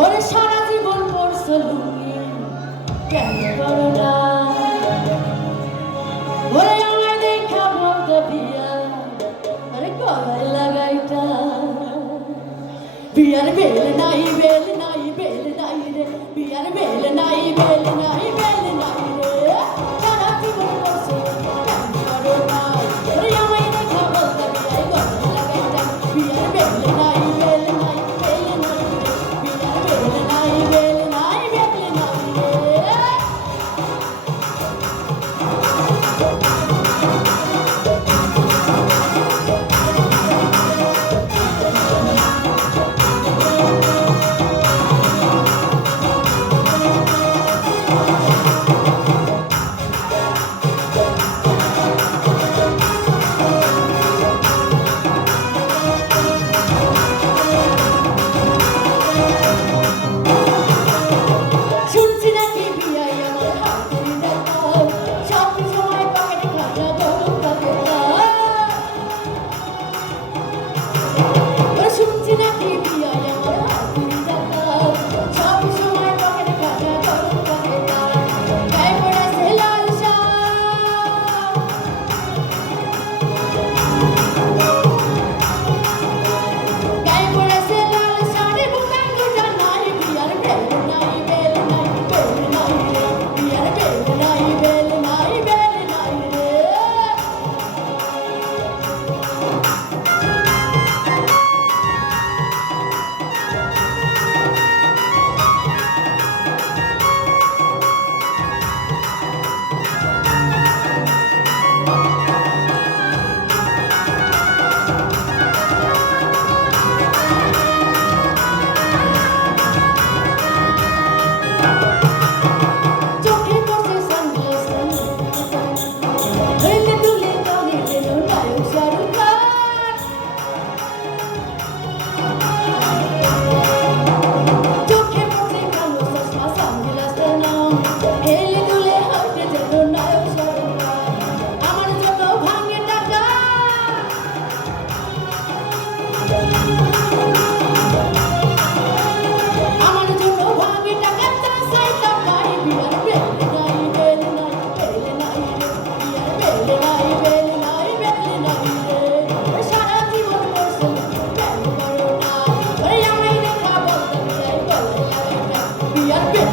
ওরে সারা জীবন পড়ছো লুঙ্গি কেন করো না? ওরে বলতে বিয়া, আরে গলায় লাগাইটা। বিয়ার বেল নাই বেল নাই বেল নাই রে। বিয়ার বেল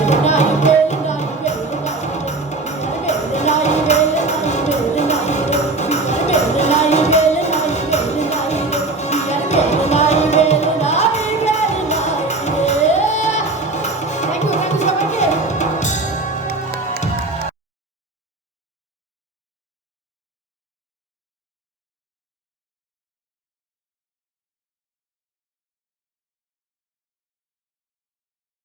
No.